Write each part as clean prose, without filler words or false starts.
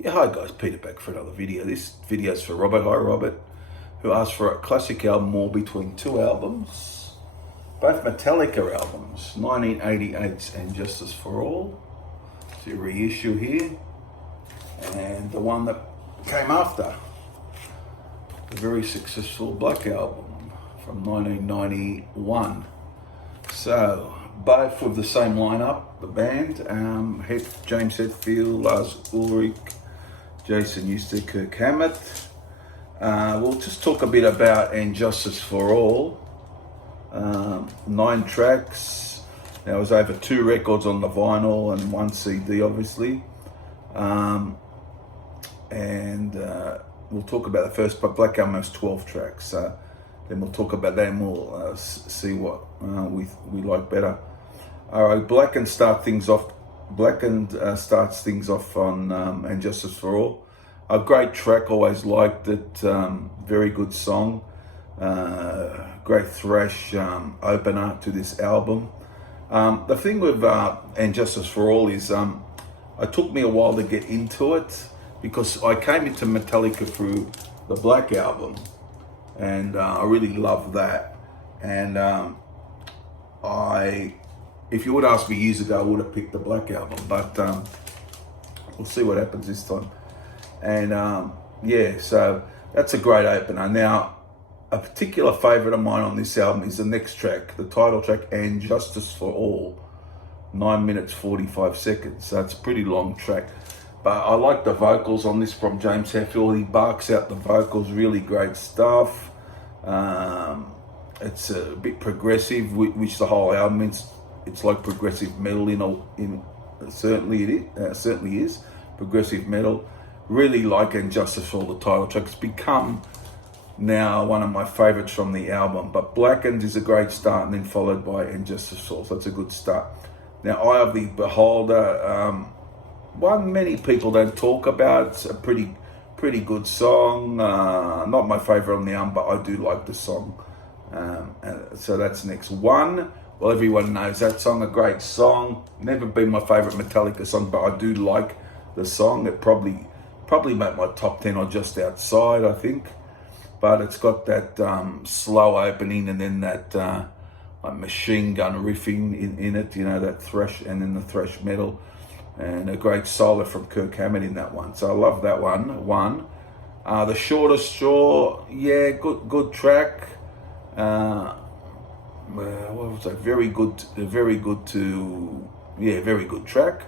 Yeah, hi guys, Peter back for another video. This video is for Robert. Hi Robert, who asked for a classic album or between two albums. Both Metallica albums, 1988's and Justice for All. It's a reissue here. And the one that came after, the very successful Black Album from 1991. So, both with the same lineup, the band, James Hetfield, Lars Ulrich, Jason Newsted, Kirk Hammett. We'll just talk a bit about And Justice for All. 9 tracks. There was over 2 records on the vinyl and 1 CD, obviously. We'll talk about the first, but Black Album has 12 tracks. Then we'll talk about that and we'll see what we like better. All right, Blackened starts things off on And Justice for All. A great track, always liked it. Very good song. Great thrash opener to this album. The thing with And Justice for All is it took me a while to get into it because I came into Metallica through the Black Album, and I really loved that. And if you would ask me years ago, I would have picked the Black Album, but we'll see what happens this time. And yeah, so that's a great opener. Now, a particular favourite of mine on this album is the next track, the title track, And Justice for All, 9 minutes 45 seconds. So it's a pretty long track. But I like the vocals on this from James Hetfield. He barks out the vocals, really great stuff. It's a bit progressive, which the whole album is. It's like progressive metal certainly is progressive metal. Really like And Justice for All, the title track. It's become now one of my favourites from the album. But Blackened is a great start, and then followed by And Justice for All. So that's a good start. Now, Eye of the Beholder, one many people don't talk about. It's a pretty good song. Not my favourite on the album, but I do like the song. So that's next one. Well, everyone knows that song, a great song. Never been my favourite Metallica song, but I do like the song. It probably made my top 10 or just outside, I think. But it's got that slow opening and then that machine gun riffing in it, you know, that thrash, and then the thrash metal. And a great solo from Kirk Hammett in that one. So I love that one. The Shortest Straw, yeah, good track. What was that? Very good track.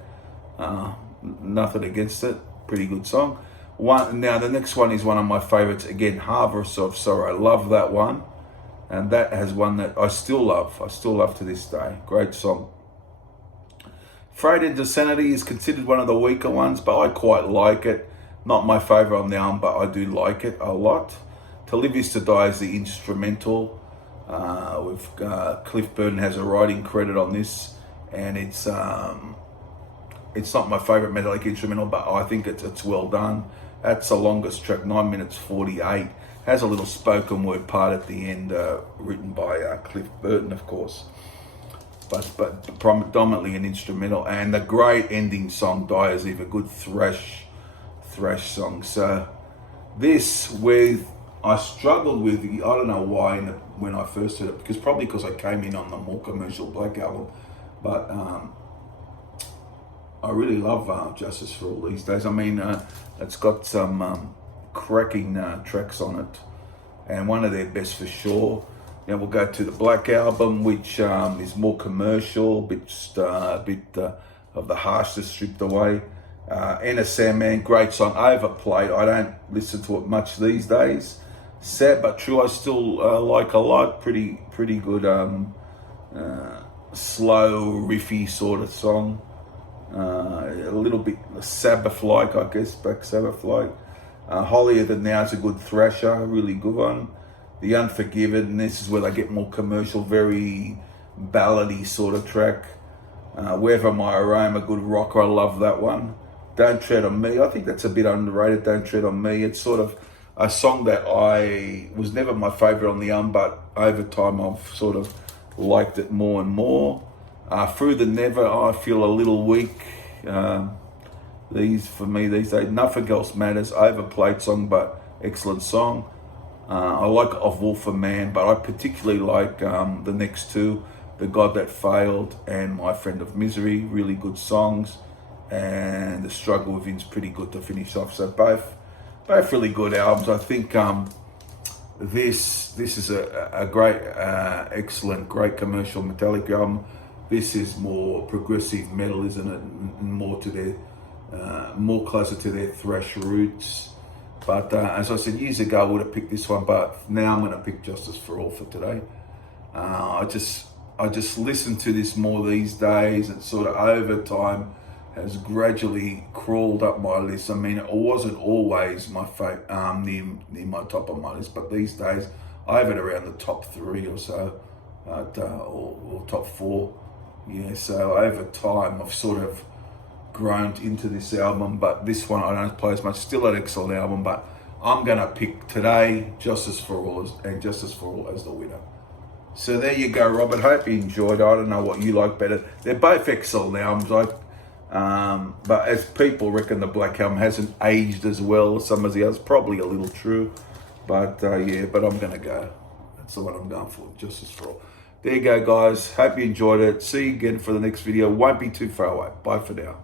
Nothing against it. Pretty good song. Now the next one is one of my favorites. Again, Harvest of Sorrow. I love that one, and that has one that I still love. To this day. Great song. Freight into Sanity is considered one of the weaker ones, but I quite like it. Not my favorite on the album, but I do like it a lot. To Live Is to Die is the instrumental. With Cliff Burton has a writing credit on this, and it's not my favourite Metallica instrumental, but I think it's well done. That's the longest track, 9 minutes 48. Has a little spoken word part at the end, written by Cliff Burton, of course, but predominantly an instrumental. And the great ending song, Die As If, a good thrash song. So this I struggled with, I don't know why when I first heard it, because I came in on the more commercial Black Album, but I really love Justice for All these days. I mean, it's got some cracking tracks on it, and one of their best for sure. Now we'll go to the Black Album, which is more commercial, a bit of the harshness stripped away. Enter Sandman, great song, overplayed. I don't listen to it much these days. Sad but true, I still like a lot. Pretty good, slow, riffy sort of song. A little bit Sabbath-like, I guess, Black Sabbath-like. Holier Than Thou is a good thrasher, really good one. The Unforgiven, and this is where they get more commercial, very ballady sort of track. Wherever My Aroma, good rocker, I love that one. Don't Tread on Me, I think that's a bit underrated, Don't Tread on Me. It's sort of a song that I was never my favourite on the album, but over time I've sort of liked it more and more. Through the Never, I feel a little weak. these for me these days. Nothing Else Matters, overplayed song, but excellent song. I like Of Wolf and Man, but I particularly like the next two, The God That Failed and My Friend of Misery. Really good songs, and The Struggle Within's pretty good to finish off. So both really good albums. I think this is a great, excellent, great commercial Metallica album. This is more progressive metal, isn't it? More to their, more closer to their thrash roots. But as I said years ago, I would have picked this one, but now I'm going to pick Justice for All for today. I just listen to this more these days, and sort of over time has gradually crawled up my list. I mean, it wasn't always my near my top of my list, but these days I have it around the top 3 or so, or top 4. Yeah, so over time I've sort of grown into this album, but this one I don't play as much. Still an excellent album, but I'm gonna pick today Justice for All as the winner. So there you go, Robert. Hope you enjoyed it. I don't know what you like better. They're both excellent albums. But as people reckon, the Black Album hasn't aged as well as some of the others. Probably a little true, but yeah. But I'm gonna go. That's the one I'm going for. Justice for All. There you go, guys. Hope you enjoyed it. See you again for the next video. Won't be too far away. Bye for now.